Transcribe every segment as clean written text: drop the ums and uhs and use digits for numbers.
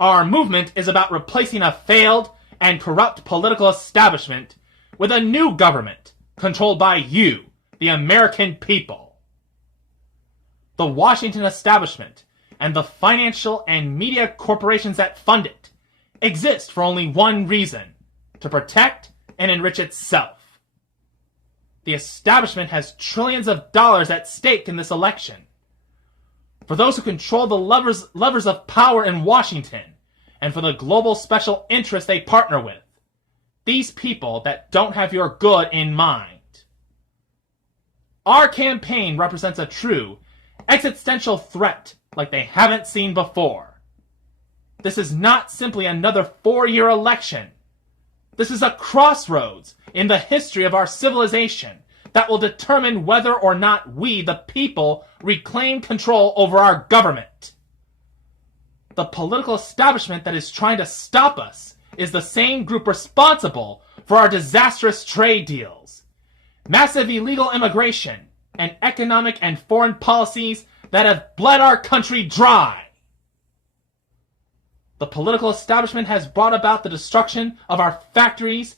Our movement is about replacing a failed and corrupt political establishment with a new government controlled by you, the American people. The Washington establishment and the financial and media corporations that fund it exist for only one reason: to protect and enrich itself. The establishment has trillions of dollars at stake in this election. For those who control the levers of power in Washington, and for the global special interests they partner with, these people that don't have your good in mind. Our campaign represents a true existential threat like they haven't seen before. This is not simply another 4-year election. This is a crossroads in the history of our civilization that will determine whether or not we, the people, reclaim control over our government. The political establishment that is trying to stop us is the same group responsible for our disastrous trade deals, massive illegal immigration, and economic and foreign policies that have bled our country dry. The political establishment has brought about the destruction of our factories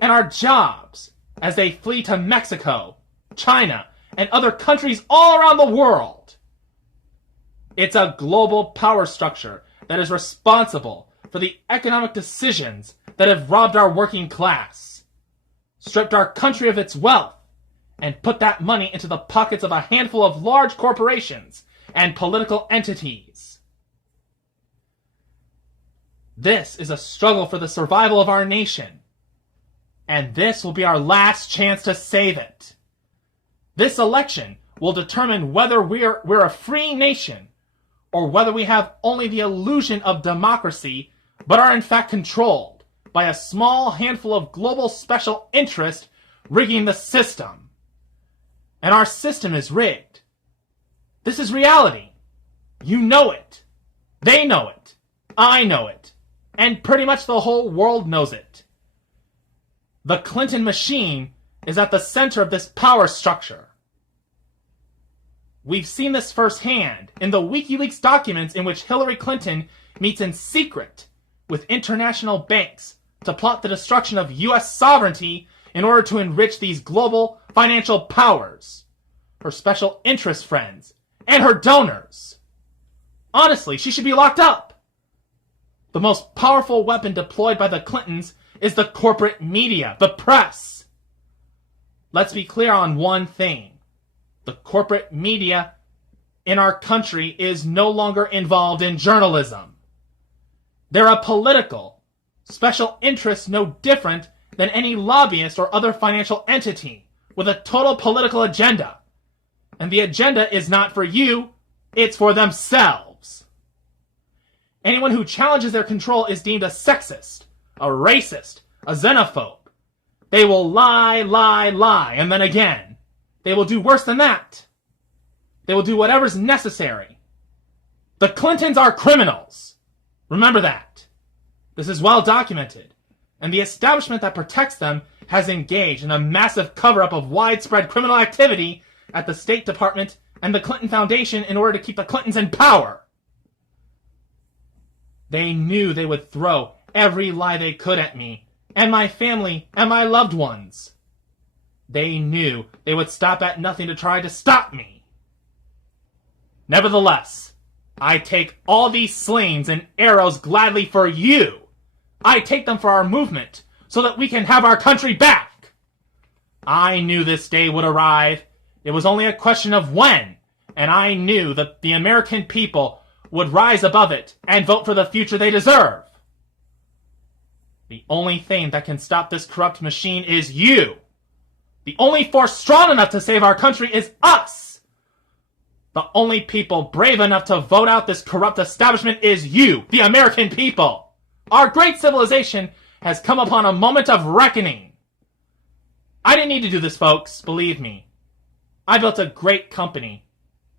and our jobs as they flee to Mexico, China, and other countries all around the world. It's a global power structure that is responsible for the economic decisions that have robbed our working class, stripped our country of its wealth, and put that money into the pockets of a handful of large corporations and political entities. This is a struggle for the survival of our nation, and this will be our last chance to save it. This election will determine whether we're a free nation or whether we have only the illusion of democracy but are in fact controlled by a small handful of global special interest rigging the system. And our system is rigged. This is reality. You know it. They know it. I know it. And pretty much the whole world knows it. The Clinton machine is at the center of this power structure. We've seen this firsthand in the WikiLeaks documents in which Hillary Clinton meets in secret with international banks to plot the destruction of U.S. sovereignty in order to enrich these global financial powers, her special interest friends, and her donors. Honestly, she should be locked up. The most powerful weapon deployed by the Clintons is the corporate media, the press. Let's be clear on one thing. The corporate media in our country is no longer involved in journalism. They're a political, special interest no different than any lobbyist or other financial entity with a total political agenda. And the agenda is not for you, it's for themselves. Anyone who challenges their control is deemed a sexist, a racist, a xenophobe. They will lie, and then again. They will do worse than that. They will do whatever's necessary. The Clintons are criminals. Remember that. This is well documented, and the establishment that protects them has engaged in a massive cover-up of widespread criminal activity at the State Department and the Clinton Foundation in order to keep the Clintons in power. They knew they would throw every lie they could at me, and my family, and my loved ones. They knew they would stop at nothing to try to stop me. Nevertheless, I take all these slings and arrows gladly for you. I take them for our movement, so that we can have our country back. I knew this day would arrive. It was only a question of when, and I knew that the American people would rise above it and vote for the future they deserve. The only thing that can stop this corrupt machine is you. The only force strong enough to save our country is us. The only people brave enough to vote out this corrupt establishment is you, the American people. Our great civilization has come upon a moment of reckoning. I didn't need to do this, folks, believe me. I built a great company,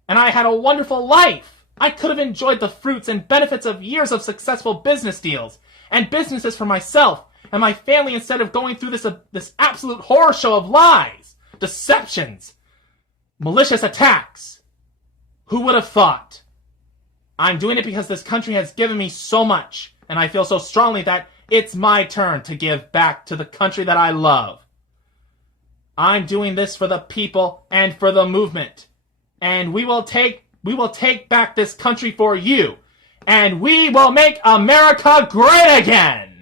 and I had a wonderful life. I could have enjoyed the fruits and benefits of years of successful business deals and businesses for myself and my family instead of going through this absolute horror show of lies, deceptions, malicious attacks. Who would have thought? I'm doing it because this country has given me so much, and I feel so strongly that it's my turn to give back to the country that I love. I'm doing this for the people and for the movement. And we will take back this country for you. And we will make America great again!